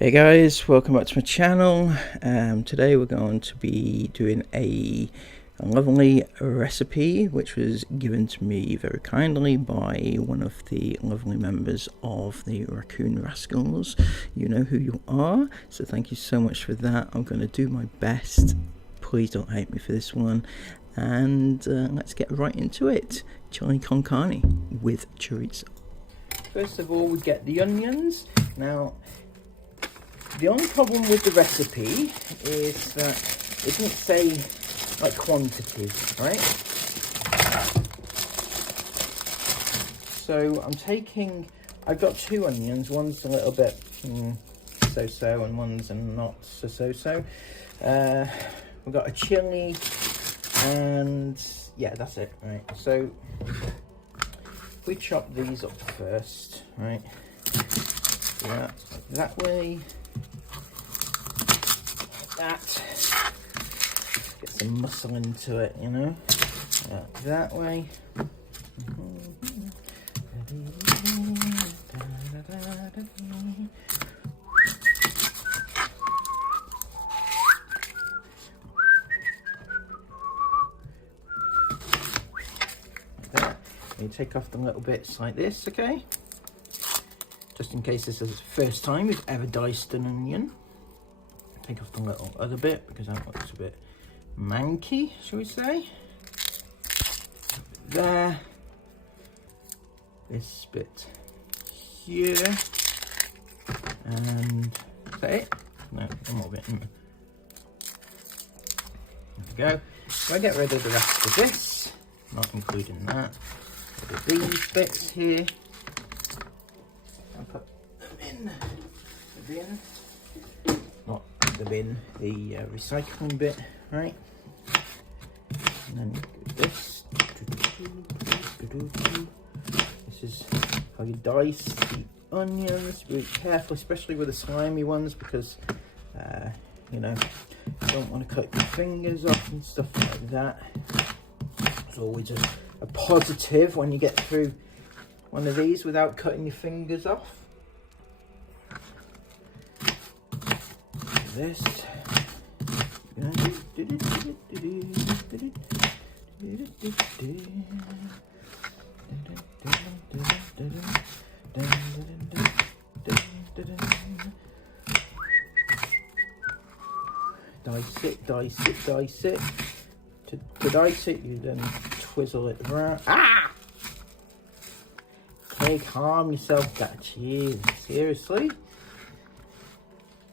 Hey guys, welcome back to my channel. Today we're going to be doing a lovely recipe which was given to me very kindly by one of the lovely members of the Raccoon Rascals. You know who you are, so thank you so much for that. I'm going to do my best. Please don't hate me for this one. And let's get right into it. Chili con carne with chorizo. First of all, we get the onions. Now, the only problem with the recipe is that it doesn't say like quantities, right? So I've got two onions. One's a little bit so-so and one's not so-so. We've got a chili and yeah, that's it, right? So we chop these up first, right? Yeah, that way. That get some muscle into it, you know, that way. Like that. You take off the little bits like this, okay? Just in case this is the first time you've ever diced an onion. Take off the little other bit because that looks a bit manky, shall we say. There. This bit here. And is that it? No, one more bit. There we go. So I get rid of the rest of this, not including that. With these bits here. And put them in the bin. Not the bin, the recycling bit, right? And then you do this. This is how you dice the onions. Be careful, especially with the slimy ones, because you know, you don't want to cut your fingers off and stuff like that. It's always a positive when you get through one of these without cutting your fingers off. This. Dice it, dice it, dice it. To dice it, you then twizzle it around. Ah! Okay, calm yourself down. Jeez, seriously?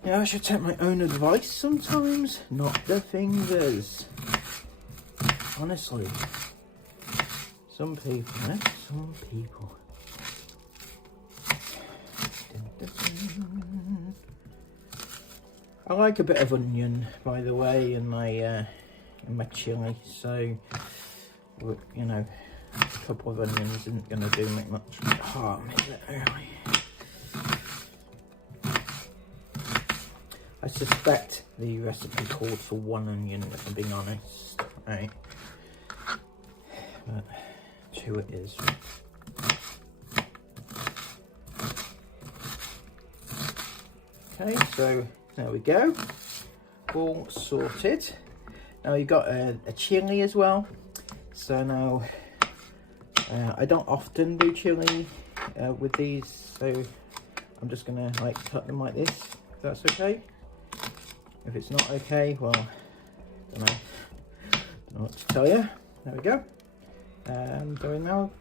Yeah, I should take my own advice sometimes, not the fingers. Honestly. Some people, eh? Some people. I like a bit of onion, by the way, in my chili, so, you know, a couple of onions isn't going to do me much harm, is it, really? I suspect the recipe called for one onion, if I'm being honest, right? But two it is. Okay, so there we go, all sorted. Now you've got a chili as well. So now, I don't often do chili with these, so I'm just gonna like cut them like this, if that's okay. If it's not okay, well, don't know what to tell you. There we go. Do I now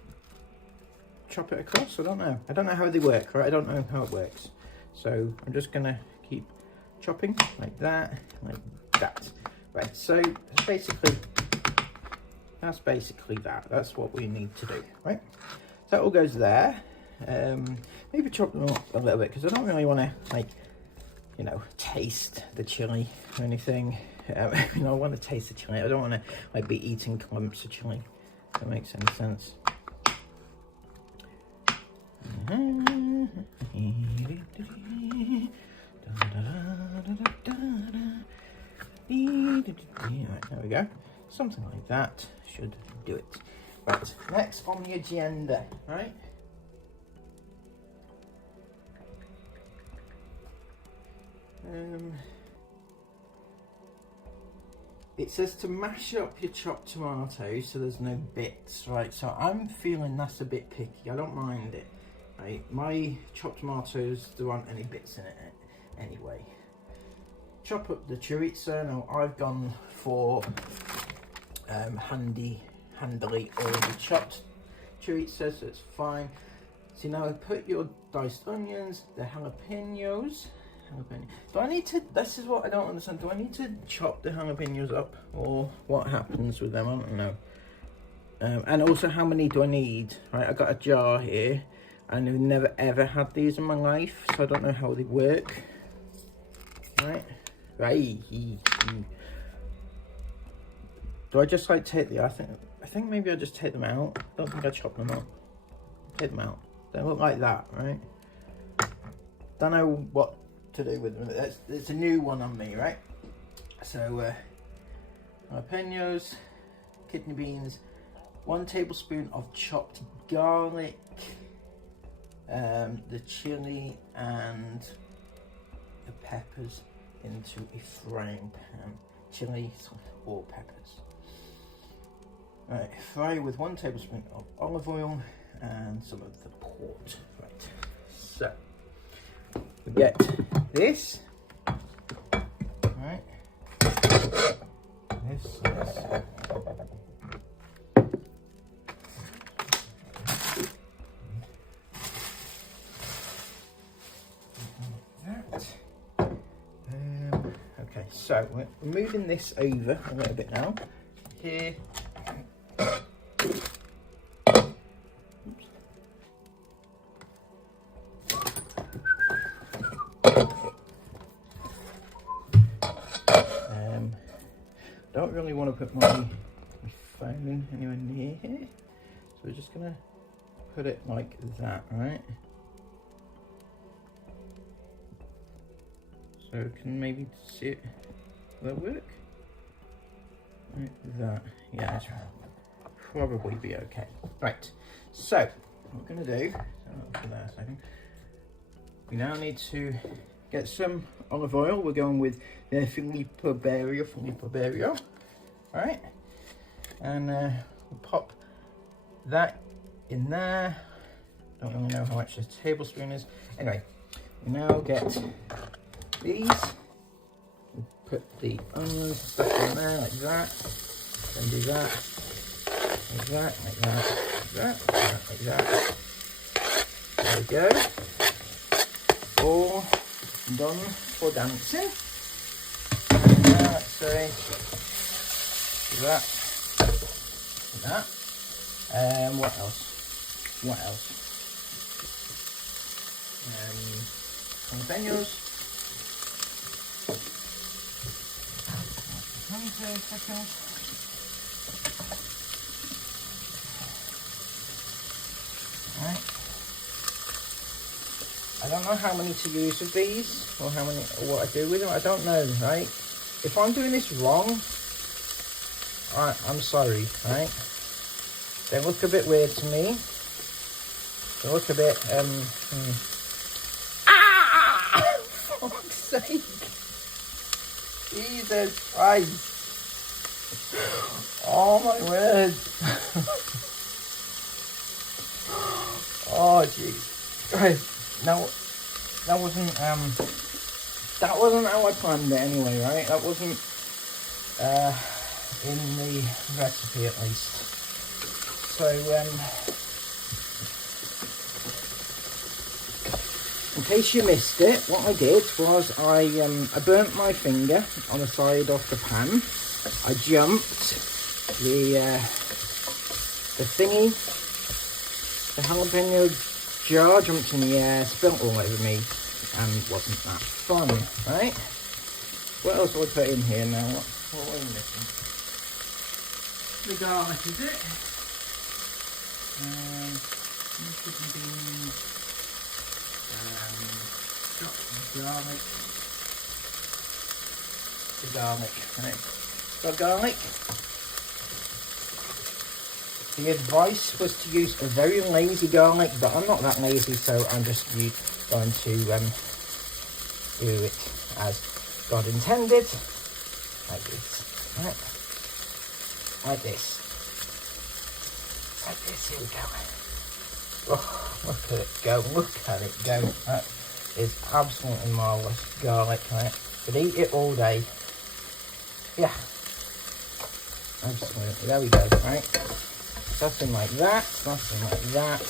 chop it across? I don't know how they work, right? I don't know how it works. So I'm just gonna keep chopping like that, like that. Right, so that's basically that. That's what we need to do, right? So that all goes there. Maybe chop them up a little bit because I don't really want to, like, you know, taste the chili or anything. You know, I want to taste the chili. I don't want to like be eating clumps of chili. If that makes any sense. Right, there we go. Something like that should do it. Right, next on the agenda, right? It says to mash up your chopped tomatoes so there's no bits, right? So I'm feeling that's a bit picky. I don't mind it, right? My chopped tomatoes, there aren't any bits in it anyway. Chop up the chorizo. Now I've gone for handily already chopped chorizo, so it's fine. So now put your diced onions, the jalapenos. Do I need to, this is what I don't understand, do I need to chop the jalapenos up, or what happens with them? I don't know. And also, how many do I need? Right, I got a jar here, and I've never ever had these in my life, so I don't know how they work. Right. Do I just like take the, I think maybe I just take them out. I don't think I chop them up. Take them out. They look like that, right? Don't know what to do with them. It's a new one on me, right? So jalapenos, kidney beans, 1 tablespoon of chopped garlic, the chili and the peppers into a frying pan. Chili or peppers. Right, fry with 1 tablespoon of olive oil and some of the port. Right, so we get this. Right, this is that. Okay, so we're moving this over a little bit now. Here. Don't really want to put my phone anywhere near here, so we're just gonna put it like that, right? So can maybe see it. Will that work? Like that. Yeah, that's probably be okay. Right. So what we're gonna do? For that a second. We now need to get some olive oil. We're going with the Filippo Berio. All right, and we'll pop that in there. Don't really know how much a tablespoon is. Anyway, we now get these. We'll put the onions back in there like that. Then do that, like that, like that, like that, like that. There we go. All done for dancing. Now let's say that, that. What else? What else? Jalapenos. Right. I don't know how many to use of these, or how many, or what I do with them. I don't know, right? If I'm doing this wrong, I'm sorry, right? They look a bit weird to me. They look a bit, for fuck's sake. Jesus Christ. Oh my word. Oh jeez. Right. Now, that wasn't how I planned it anyway, right? That wasn't, in the recipe at least. So in case you missed it, what I did was I burnt my finger on the side of the pan. I jumped the thingy, the jalapeno jar jumped in the air, spilt all over me, and wasn't that fun, right? What else do I put in here now? What are we missing? The garlic, is it? Kidney beans, chopped garlic, right? Got garlic. The advice was to use a very lazy garlic, but I'm not that lazy, so I'm just going to do it as God intended, like this, right? Like this. Like this, here we go. Oh, look at it go, look at it go. That is absolutely marvellous garlic, right? Could eat it all day. Yeah. Absolutely, there we go, right? Something like that, something like that.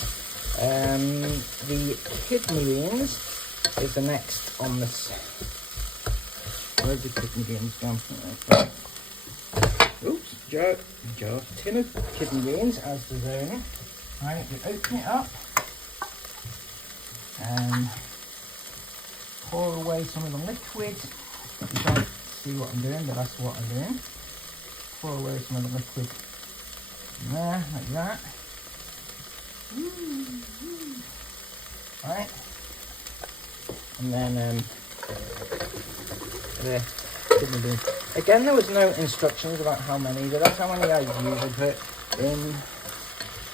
The kidney beans is the next on this. Where's the kidney beans gone? Right. Oops, tin of kidney beans as the zone. Right, we open it up and pour away some of the liquid. You can't see what I'm doing, but that's what I'm doing. Pour away some of the liquid in there, like that. Right, and then the kidney beans. Again, there was no instructions about how many, but that's how many I usually put in.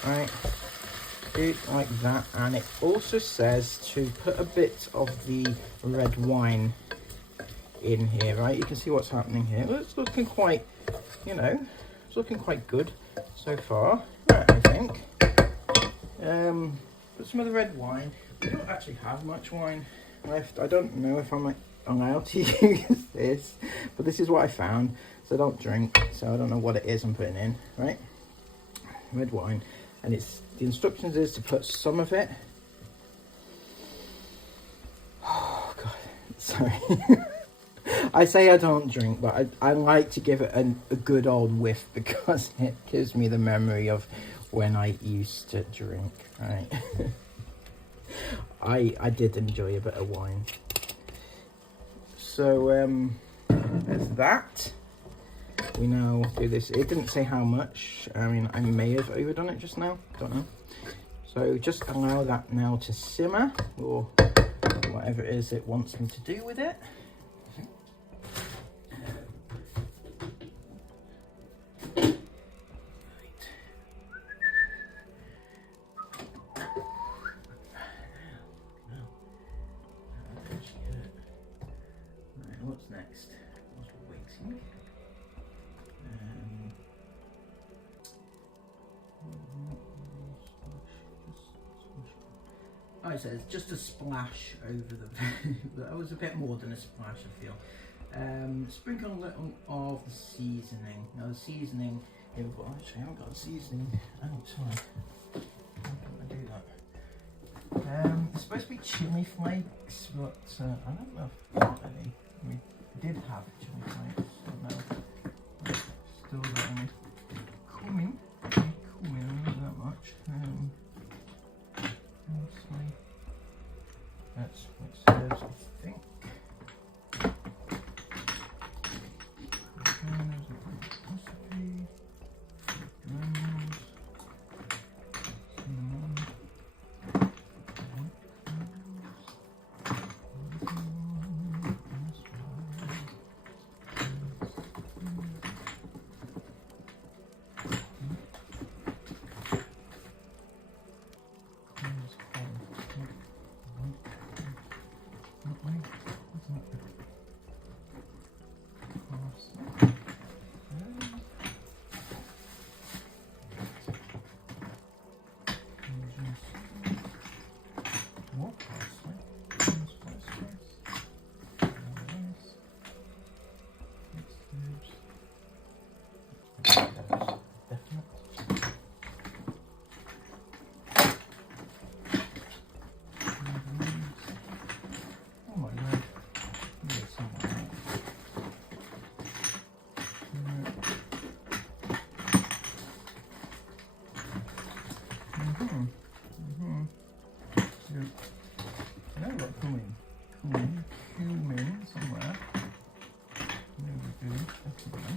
Right, do it like that, and it also says to put a bit of the red wine in here. Right, you can see what's happening here. Well, it's looking quite, you know, it's looking quite good so far. Right, I think. Put some of the red wine. We don't actually have much wine left. I don't know if I'm allowed to use this, but this is what I found. So I don't drink, so I don't know what it is I'm putting in. Right, red wine. And it's, the instructions is to put some of it. Oh God, sorry. I say I don't drink, but I like to give it a good old whiff because it gives me the memory of when I used to drink, right? I did enjoy a bit of wine. So there's that. We now do this. It didn't say how much. I mean, I may have overdone it just now. Don't know. So just allow that now to simmer, or whatever it is it wants me to do with it. Right, what's next? What's waiting? Oh, it says just a splash over the. That was a bit more than a splash, I feel. Sprinkle a little of the seasoning. Now the seasoning. Well, actually, I haven't got a seasoning outside. How can I do that? It's supposed to be chili flakes, but I don't know if we've got any. We did have chili flakes, so no. Still got any cumin. Cumin, not that much. That's what it says, I think. Cumin somewhere. There we go. Definitely.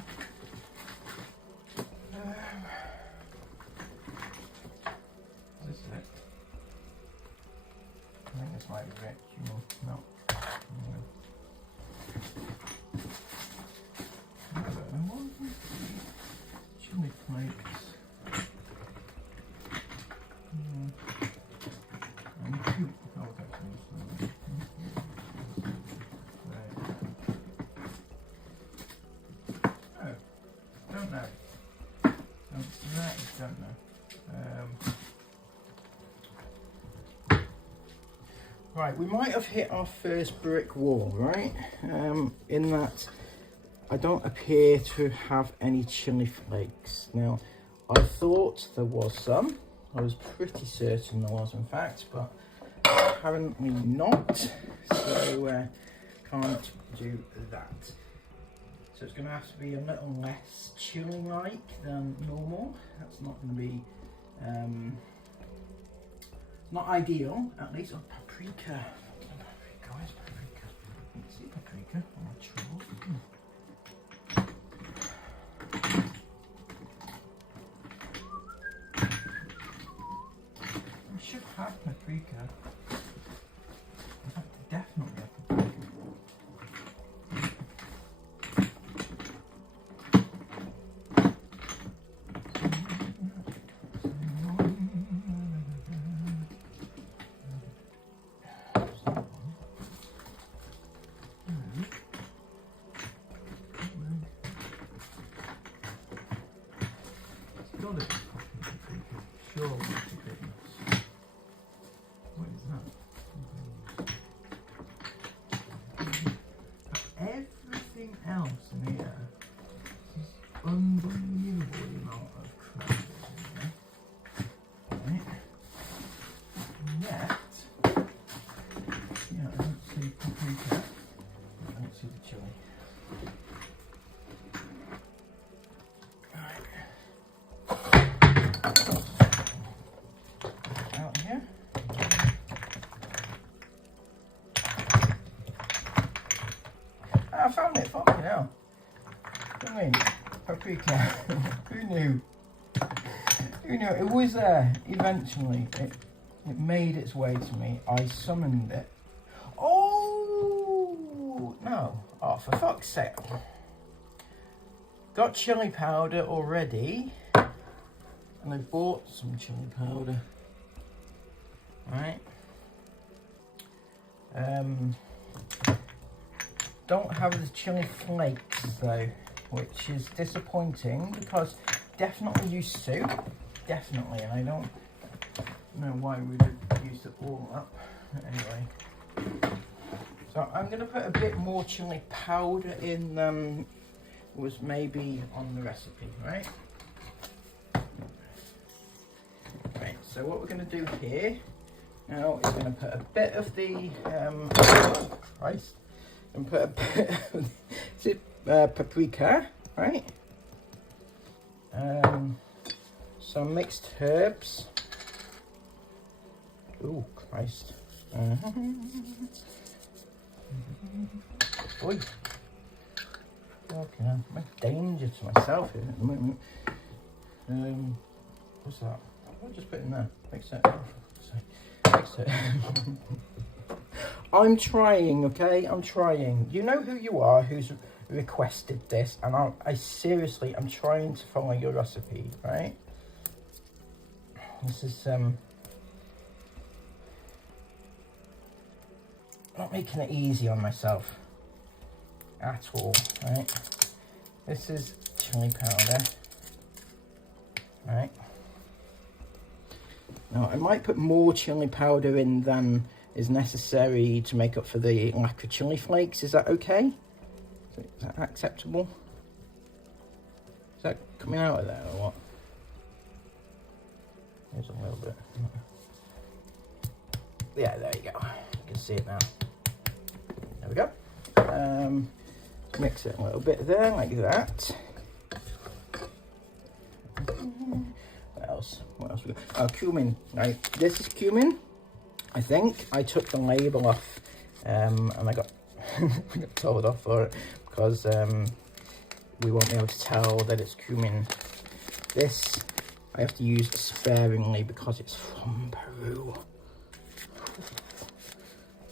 Is this it? I think this might be it. No. Chili flakes. Right, we might have hit our first brick wall, right? In that I don't appear to have any chili flakes. Now, I thought there was some. I was pretty certain there was, in fact, but apparently not. So, can't do that. So it's going to have to be a little less chili-like than normal. That's not going to be not ideal, at least. Oh, paprika. Where's paprika? Let's see paprika on my trawls. I should have paprika. In fact, definitely have paprika. Sure, what is that? Everything else in here is unbelievable amount of crap in here. Right? And yet, yeah, I don't see paprika. I don't see the chili. I found it, fucking hell. Paprika. Who knew? Who knew? It was there eventually. It made its way to me. I summoned it. Oh no. Oh, for fuck's sake. Got chili powder already. And I bought some chili powder. Right. Don't have the chili flakes though, which is disappointing because definitely used to. Definitely, and I don't know why we would use it all up. Anyway. So I'm going to put a bit more chili powder in than was maybe on the recipe, right? Right, so what we're going to do here now is going to put a bit of the, oh Christ, and put a bit of paprika, right? Some mixed herbs. Oh Christ. Boy. Okay, I'm a danger to myself here at the moment. What's that? I'll just put it in there. Mix it. Mix it. I'm trying, okay? I'm trying. You know who you are, who's requested this, and I seriously, I'm trying to follow your recipe, right? This is not making it easy on myself at all, right? This is chili powder, right? Now I might put more chili powder in than is necessary to make up for the lack of chili flakes. Is that okay? Is that acceptable? Is that coming out of there or what? There's a little bit. Yeah, there you go. You can see it now. There we go. Mix it a little bit there, like that. What else? What else we got? Oh, cumin. Right, this is cumin. I think I took the label off, and I got I got told off for it because we won't be able to tell that it's cumin. This I have to use sparingly because it's from Peru.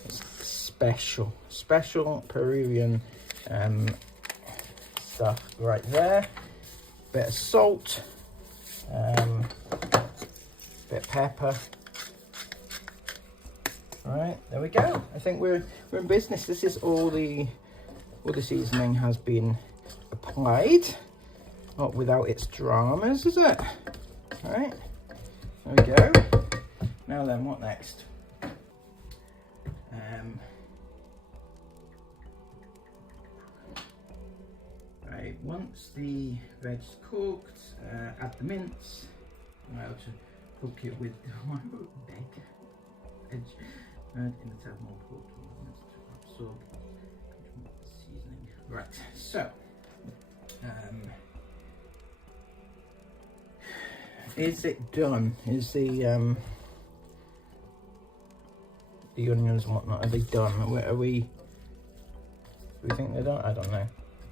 It's special Peruvian stuff right there. Bit of salt, bit of pepper. Right, there we go. I think we're in business. This is all the seasoning has been applied. Not without its dramas, is it? All right, there we go. Now then, what next? Right, once the veg's cooked, add the mince. I'm allowed to cook it with veg. And in the tab more cooking to absorb the seasoning. Right, so is it done? Is the onions and whatnot, are they done? Where are we? Do we think they're done? I don't know.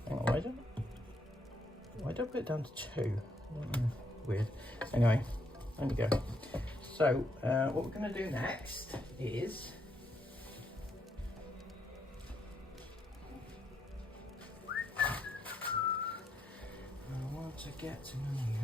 Hang on, why don't I put it down to 2? I don't know. Weird. Anyway, there we go. So what we're going to do next is I want to get to know you.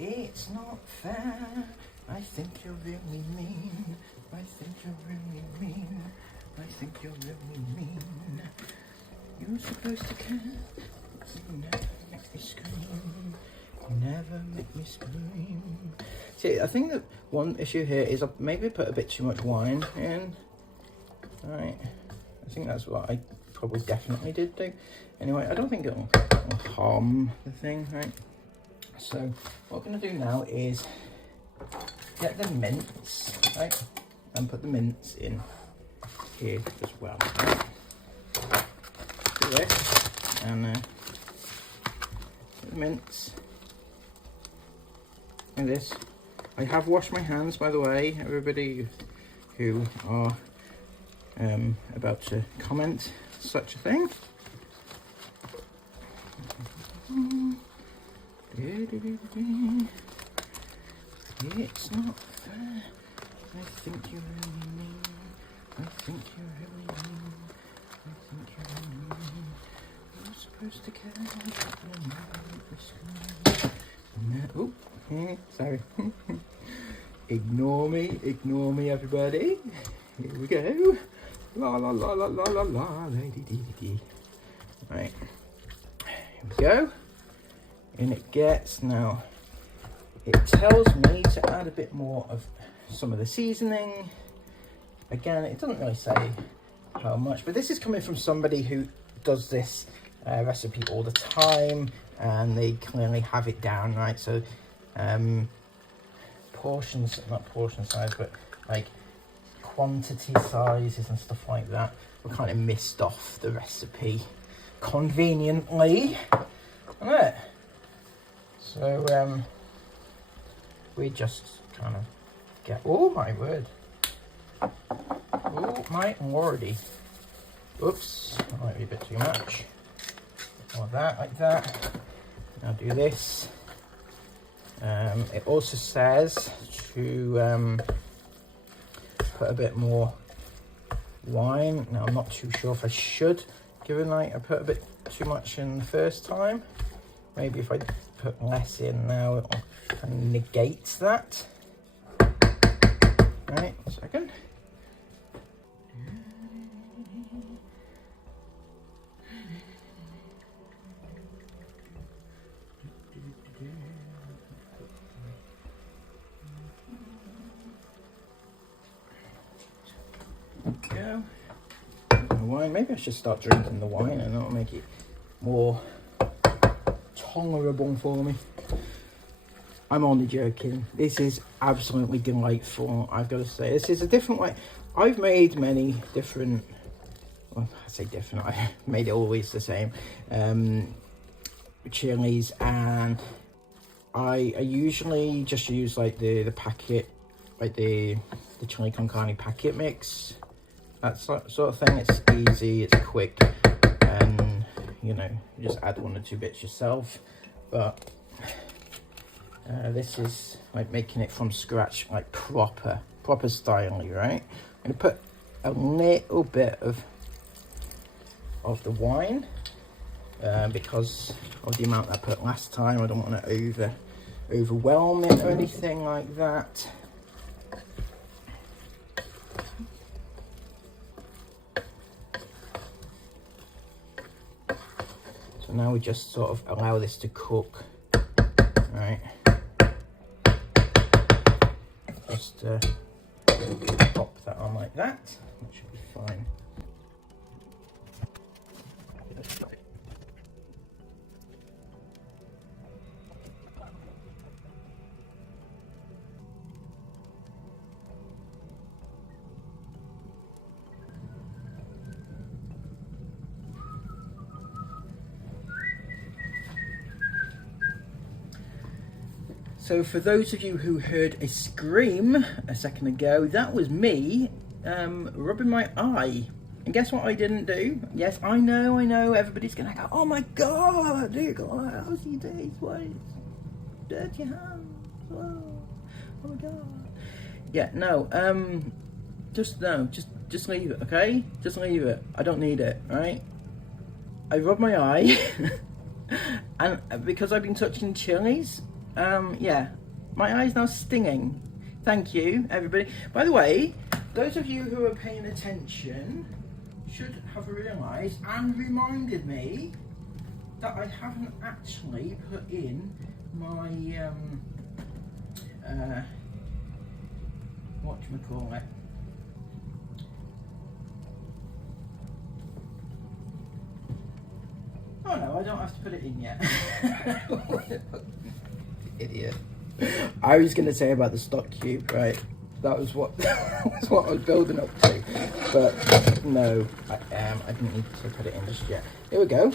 It's not fair. I think you're really mean. I think you're really mean. I think you're really mean. You're supposed to care. You never make me scream. Never make me scream. See, I think that one issue here is I maybe put a bit too much wine in. Right. I think that's what I probably definitely did do. Anyway, I don't think it'll harm the thing, right? So what we're going to do now is get the mince, right, and put the mince in here as well. Right? Do this and put the mince like this. I have washed my hands, by the way, everybody who are about to comment such a thing. It's not fair. I think you're really mean. I think you're really mean. I think you're really mean. You're supposed to care. Oh, sorry. Ignore me, everybody. Here we go. La la la la la la la, lady dee dee. Right. Here we go. And it gets, now it tells me to add a bit more of some of the seasoning. Again, it doesn't really say how much, but this is coming from somebody who does this recipe all the time, and they clearly have it down, right? So portions, not portion size, but like quantity sizes and stuff like that were kind of missed off the recipe conveniently. All right. So we just kind of get, oh my word, oh my lordy, oops, that might be a bit too much, or that, like that. Now do this. It also says to put a bit more wine. Now I'm not too sure if I should, given like I put a bit too much in the first time. Maybe if I put less in now, it'll kind of negate that. Right, a second. Go. The wine. Maybe I should start drinking the wine, and that'll make it more tolerable for me. I'm only joking. This is absolutely delightful, I've got to say. This is a different way. I've made many different, well, I say different, I made it always the same, chilies, and I usually just use like the packet, like the chili con carne packet mix, that sort of thing. It's easy, it's quick, and you know, you just add 1 or 2 bits yourself. But this is like making it from scratch, like proper style, right? I'm gonna put a little bit of the wine because of the amount I put last time. I don't want to overwhelm it or anything like that. So now we just sort of allow this to cook, right? just pop that on like that. That should be fine. So for those of you who heard a scream a second ago, that was me rubbing my eye. And guess what I didn't do? Yes, I know, everybody's gonna go, oh my god, dude, how's your days? What is dirty hands? Oh my god. Yeah, no, just leave it, okay? Just leave it. I don't need it, right? I rubbed my eye, and because I've been touching chilies, yeah, my eye's now stinging. Thank you, everybody. By the way, those of you who are paying attention should have realised and reminded me that I haven't actually put in my, whatchamacallit? Oh no, I don't have to put it in yet. Idiot. I was going to say about the stock cube, right? That was what I was building up to. But no, I didn't need to put it in just yet. Here we go.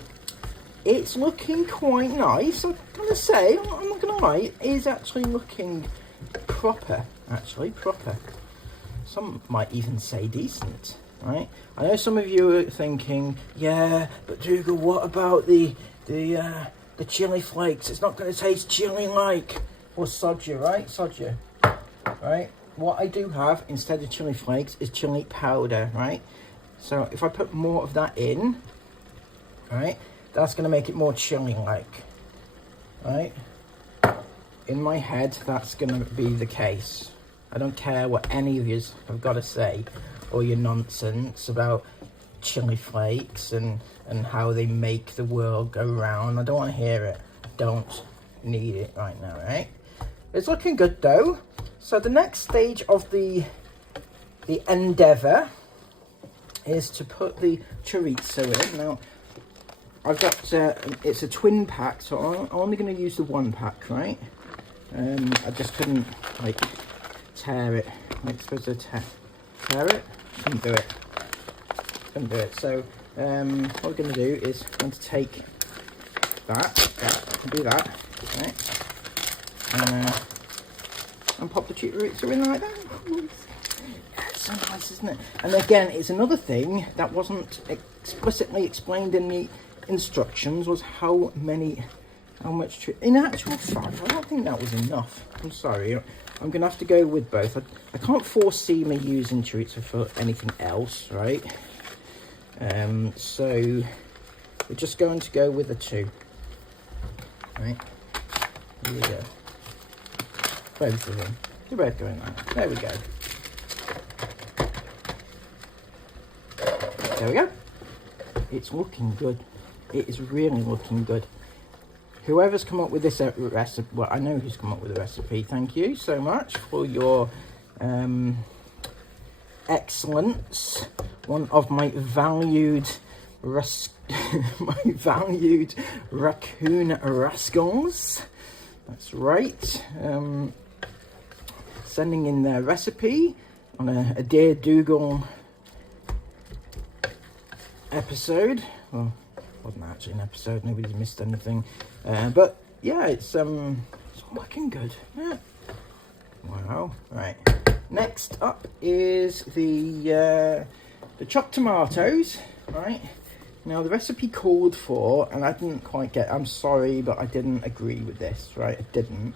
It's looking quite nice. I'm going to say, I'm not going to lie, it is actually looking proper. Actually, proper. Some might even say decent, right? I know some of you are thinking, yeah, but Dougal, what about the chili flakes? It's not going to taste chili-like. Well, sod you, right? Sod you, right? What I do have instead of chili flakes is chili powder, right? So if I put more of that in, right, that's going to make it more chili-like, right? In my head, that's going to be the case. I don't care what any of you have got to say, or your nonsense about chili flakes and how they make the world go round. I don't want to hear it. I don't need it right now, right? It's looking good though. So the next stage of the endeavour is to put the chorizo in. Now, I've got, it's a twin pack, so I'm only going to use the one pack, right? I just couldn't, like, tear it. I'm supposed to tear it? Couldn't do it. Couldn't do it. So, what we're going to do is I'm going to take that, do that, right? And pop the chorizo in like that. That's so nice, isn't it? And again, it's another thing that wasn't explicitly explained in the instructions, was how much in actual fact, I don't think that was enough. I'm sorry, I'm gonna have to go with both. I can't foresee me using chorizo for anything else, right? So we're just going to go with the two, right? Here we go. Both of them. They're both going like that. There we go. There we go. It's looking good. It is really looking good. Whoever's come up with this recipe, well, I know who's come up with the recipe. Thank you so much for your excellence. One of my valued Raccoon rascals. That's right. Sending in their recipe on a Dear Dougal episode. Well, it wasn't actually an episode. Nobody's missed anything. But yeah, it's looking good. Yeah. Wow. Right. Next up is the chopped tomatoes. Right. Now the recipe called for, and I didn't quite get. I'm sorry, but I didn't agree with this. Right. I didn't.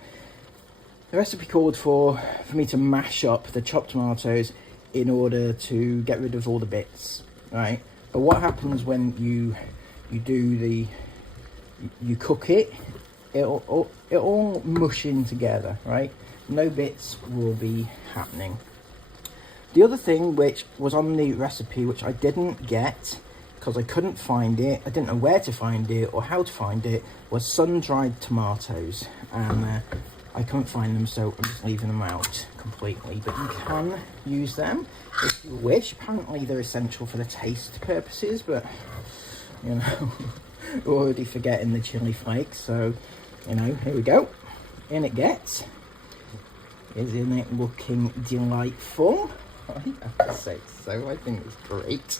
The recipe called for me to mash up the chopped tomatoes in order to get rid of all the bits. Right. But what happens when you cook it? It'll all mush in together, right? No bits will be happening. The other thing which was on the recipe, which I didn't get because I couldn't find it, I didn't know where to find it or how to find it, was sun-dried tomatoes. And I couldn't find them, so I'm just leaving them out completely. But you can use them if you wish. Apparently they're essential for the taste purposes, but you know, we're already forgetting the chili flakes, so you know, here we go. In it gets. Isn't it looking delightful? I have to say so. I think it's great.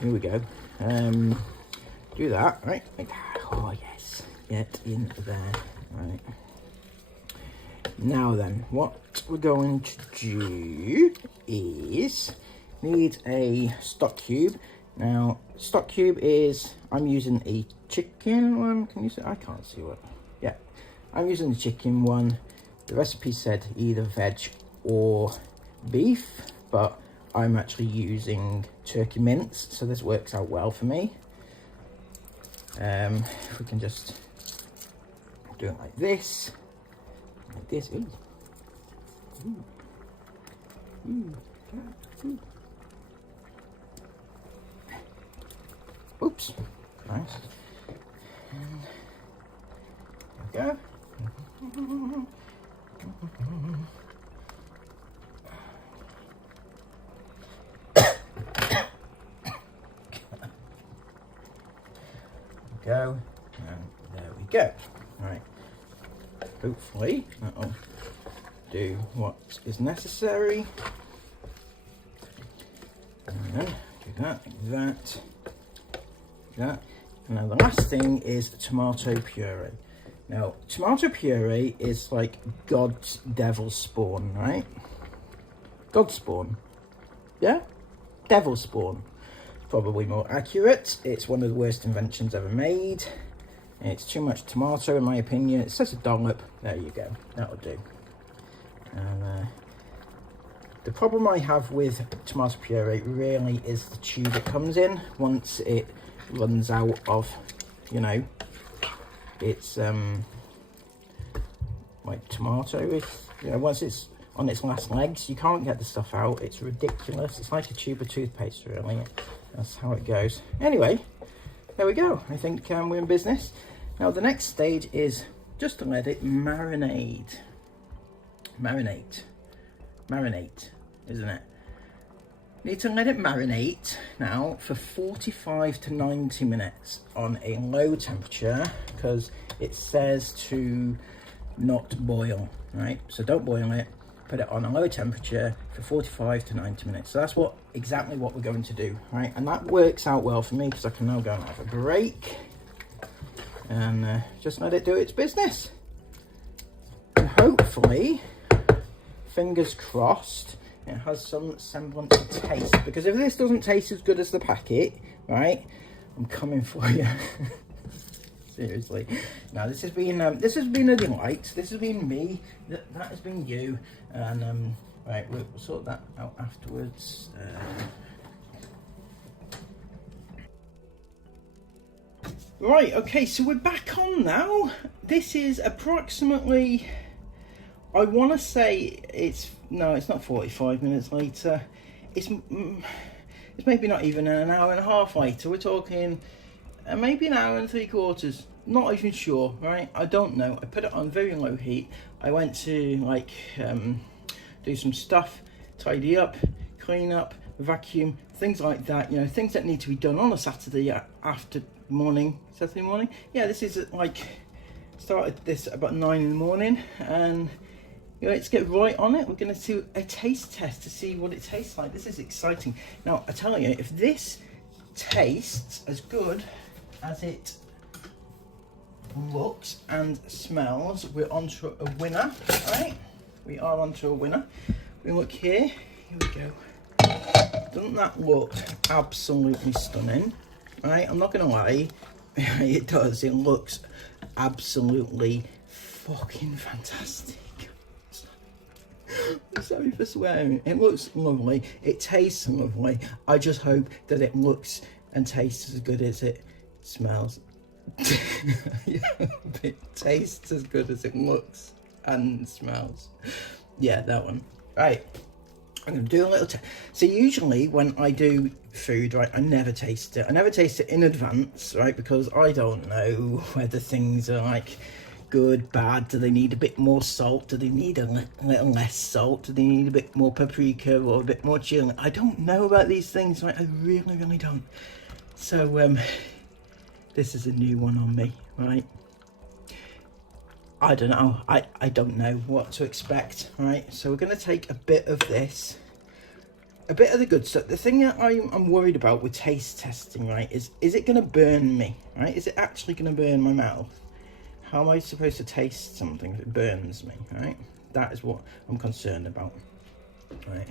Here we go. Do that, right? Like, oh yes, get in there. Right. Now then, what we're going to do is need a stock cube. Now, stock cube is, I'm using a chicken one. Can you see? I can't see what. Yeah, I'm using the chicken one. The recipe said either veg or beef, but I'm actually using turkey mince, so this works out well for me. If we can just do it like this. Like this. Ooh. Ooh. Ooh. Ooh. Oops. Nice. And there we go. Go, and there we go. Right. Hopefully that'll do what is necessary. And then do that, like that, that. And now the last thing is tomato puree. Now, tomato puree is like God's devil's spawn, right? God's spawn. Yeah? Devil's spawn. Probably more accurate. It's one of the worst inventions ever made. It's too much tomato in my opinion. It says a dollop. There you go. That'll do. And the problem I have with tomato puree really is the tube it comes in. Once it runs out of, you know, it's like tomato. If you know, once it's on its last legs, you can't get the stuff out. It's ridiculous. It's like a tube of toothpaste, really. That's how it goes. Anyway, there we go. I think we're in business. Now the next stage is just to let it marinate. Marinate, isn't it? Need to let it marinate now for 45 to 90 minutes on a low temperature, because it says to not boil, right? So don't boil it. Put it on a low temperature for 45 to 90 minutes. So that's exactly what we're going to do, right? And that works out well for me because I can now go and have a break and just let it do its business. And hopefully, fingers crossed, it has some semblance of taste. Because if this doesn't taste as good as the packet, right, I'm coming for you. Seriously. Now this has been a delight. This has been me. That has been you. And right, we'll sort that out afterwards. Right. Okay. So we're back on now. This is approximately. I want to say it's not 45 minutes later. It's maybe not even an hour and a half later. We're talking. Maybe an hour and 3/4, not even sure, right? I don't know. I put it on very low heat. I went to like do some stuff, tidy up, clean up, vacuum, things like that, you know, things that need to be done on a Saturday morning. Yeah, this is like, started this about 9 in the morning, and you know, let's get right on it. We're going to do a taste test to see what it tastes like. This is exciting. Now I tell you, if this tastes as good as it looks and smells, we're onto a winner, right? We are onto a winner. We look here we go. Doesn't that look absolutely stunning, right? I'm not gonna lie, it does. It looks absolutely fucking fantastic. I'm sorry for swearing. It looks lovely, it tastes lovely. I just hope that it looks and tastes as good as it smells. It tastes as good as it looks and smells. Yeah, that one. Right, I'm gonna do a little so usually when I do food, right, I never taste it in advance, right, because I don't know whether things are like, good, bad? Do they need a bit more salt? Do they need a little less salt? Do they need a bit more paprika or a bit more chili? I don't know about these things, right? I really, really don't. So, this is a new one on me, right? I don't know. I don't know what to expect, right? So we're going to take a bit of this, a bit of the good stuff. The thing that I'm worried about with taste testing, right, is it going to burn me, right? Is it actually going to burn my mouth? How am I supposed to taste something if it burns me, right? That is what I'm concerned about, right?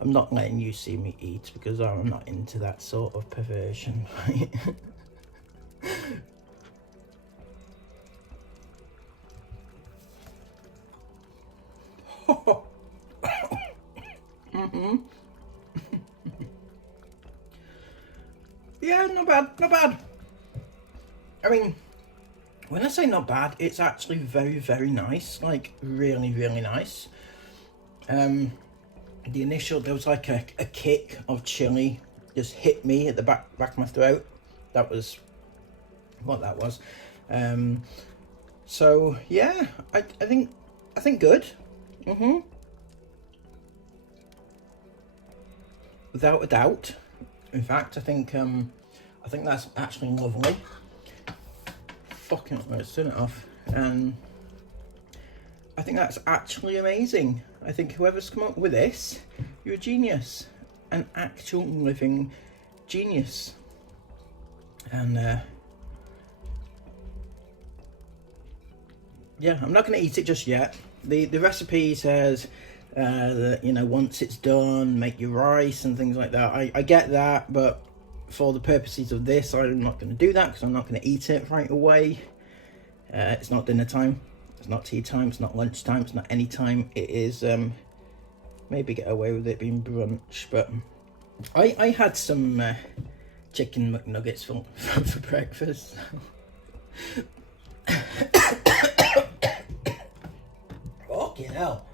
I'm not letting you see me eat because I'm not into that sort of perversion, right? Mm-hmm. Yeah, not bad, not bad. I mean, when I say not bad, it's actually very, very nice. Like, really, really nice. The initial, there was like a kick of chili just hit me at the back of my throat. That was what that was. So yeah, I think good. Without a doubt. In fact, I think that's actually lovely. Fucking, let's turn it off. I think that's actually amazing. I think whoever's come up with this, you're a genius, an actual living genius. And yeah, I'm not going to eat it just yet. The recipe says that, you know, once it's done, make your rice and things like that. I get that, but for the purposes of this, I'm not going to do that because I'm not going to eat it right away. It's not dinner time, it's not tea time, it's not lunch time, it's not any time. It is maybe get away with it being brunch, but I had some chicken McNuggets for breakfast. Fucking hell.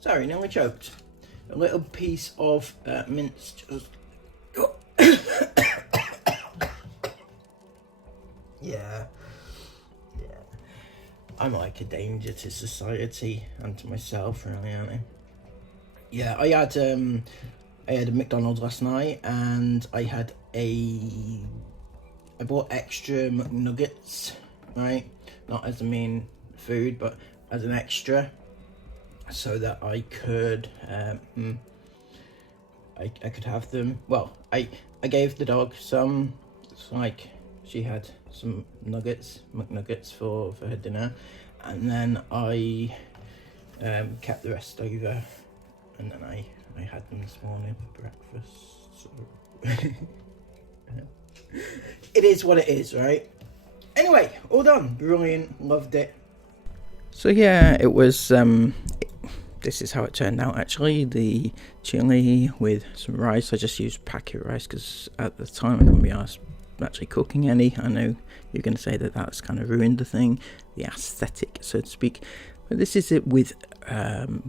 Sorry, nearly choked. A little piece of minced just... Yeah. I'm like a danger to society and to myself, really, aren't I? Yeah, I had a McDonald's last night, and I bought extra McNuggets, right? Not as a main food, but as an extra, so that I could I could have them. Well, I gave the dog some. It's like she had some McNuggets for her dinner, and then I kept the rest over, and then I had them this morning for breakfast. So it is what it is, right? Anyway, all done. Brilliant. Loved it. So yeah, it was this is how it turned out actually. The chili with some rice. I just used packet rice because at the time I couldn't be asked actually cooking any. I know you're going to say that that's kind of ruined the thing, the aesthetic, so to speak. But this is it with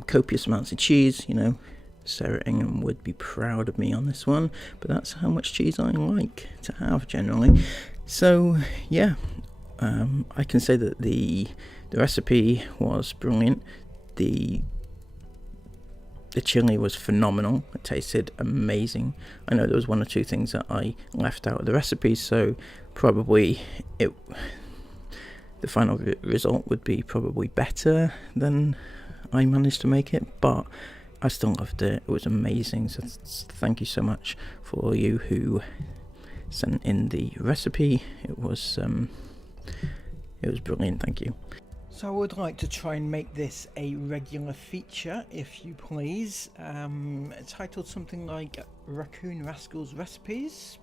copious amounts of cheese, you know. Sarah Ingham would be proud of me on this one, but that's how much cheese I like to have generally. So yeah, I can say that the recipe was brilliant. The chili was phenomenal. It tasted amazing. I know there was one or two things that I left out of the recipe, so probably the final result would be probably better than I managed to make it, but I still loved it. It was amazing. So thank you so much for all you who sent in the recipe. It was brilliant. Thank you. So I would like to try and make this a regular feature, if you please. Titled something like Raccoon Rascal's Recipes.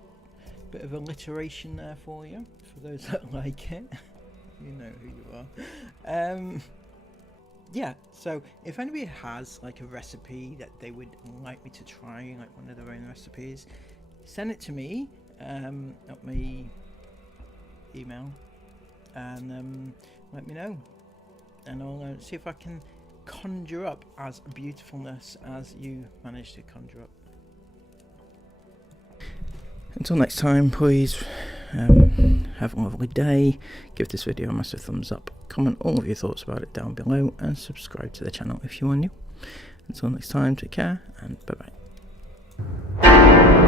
Bit of alliteration there for you, for those that like it. You know who you are. Yeah, so if anybody has like a recipe that they would like me to try, like one of their own recipes, send it to me at my email, and let me know, and I'll see if I can conjure up as beautifulness as you managed to conjure up. Until next time, please have a lovely day. Give this video a massive thumbs up, comment all of your thoughts about it down below, and subscribe to the channel if you are new. Until next time, take care and bye bye.